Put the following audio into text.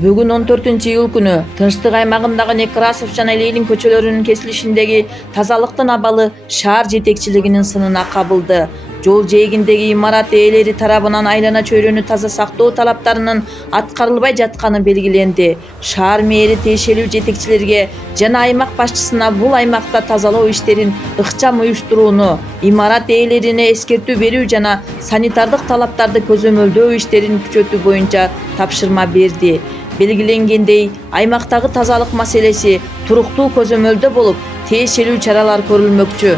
Бүгүн 14-июль күнү Тынчтык аймагындагы Некрасов жана Ленин көчөлөрүнүн кесилишиндеги тазалыктын абалы шаар жетекчилигинин сынына кабылды. Жол жээгиндеги имарат ээлери тарабынан айлана чөйрөнү таза сактоо талаптарынын аткарылбай жатканы белгиленди. Шаар мэри тиешелүү жетекчилерге жана аймак башчысына бул аймакта тазалоо иштерин ыкчам уюштурууну, имарат ээлерине эскертүү берүү жана санитардык талаптарды көзөмөлдөө иштерин күчөтүү боюнча тапшырма берди. Белгиленгендей, аймактагы тазалык маселеси туруктуу көзөмөлдө болуп, тиешелүү чаралар көрүлмөкчү.